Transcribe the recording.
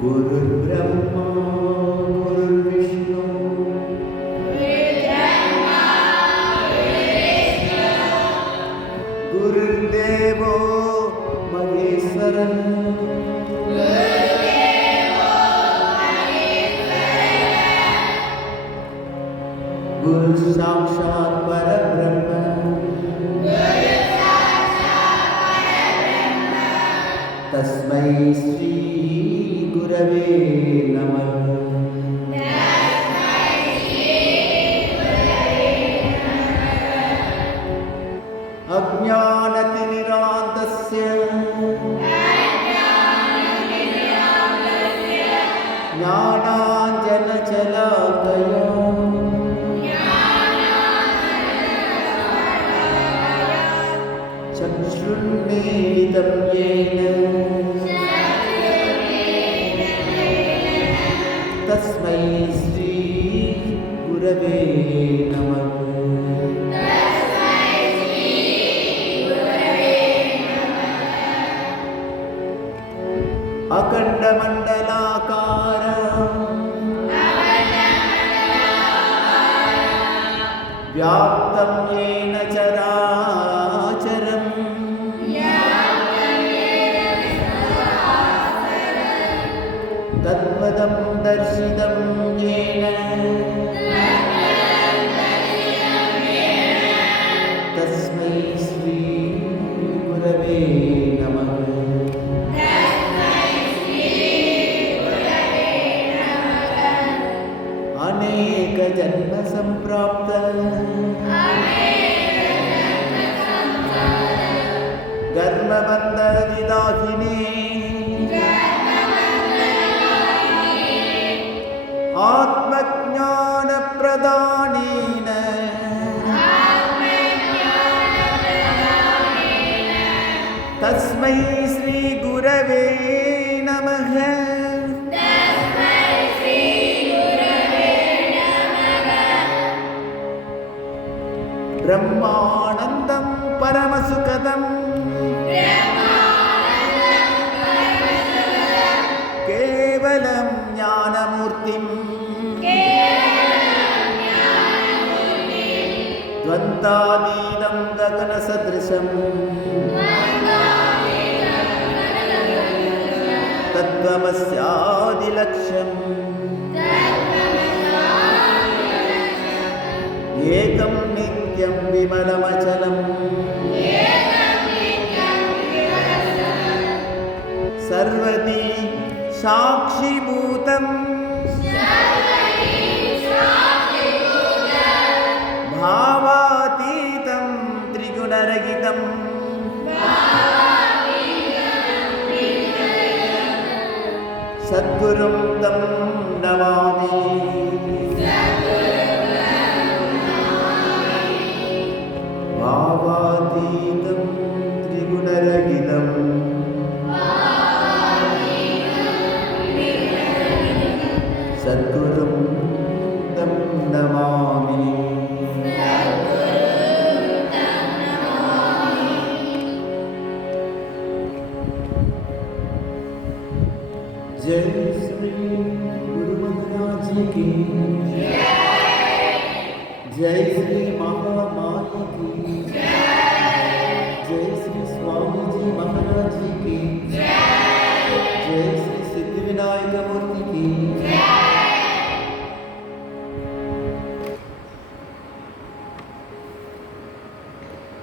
गुरुर्ब्रह्मा गुरुर्विष्णु गुरुर्देवो महेश्वरः गुरु साक्षात् परब्रह्म तस्मै श्री गुरवे नमः। अज्ञानतिमिरान्धस्य ज्ञानाञ्जनशलाकया चक्षुर्मीलितं येन तस्मै श्री गुरवे नमः। अखण्डमण्डलाकारं व्याप्तं येन चराचरं तत्पदं दर्शितं येन तस्मै श्री गुरवे नमः। अनेक जन्म संप्राप्त कर्मबंध विदाहिने आत्मज्ञान प्रदानेन तस्मै श्री गुरवे नमः। ब्रह्मानन्दं परमसुखदं केवलं ज्ञानमूर्तिं द्वन्द्वातीतं गगनसदृशं तत्त्वमस्यादिलक्ष्यम् एकं नित्यं विमलमचलं सर्वदी साक्षिभूतं भावातीतं त्रिगुणरहितं सद्गुरुं तं नमामि। भावातीतं त्रिगुणरहितं सद्गुरुं तं नमामि। जय श्री गुरु महाराज की जय श्री महामाया की जय श्री स्वामी जी महाराज की जय श्री सिद्धिविनायक मूर्ति की।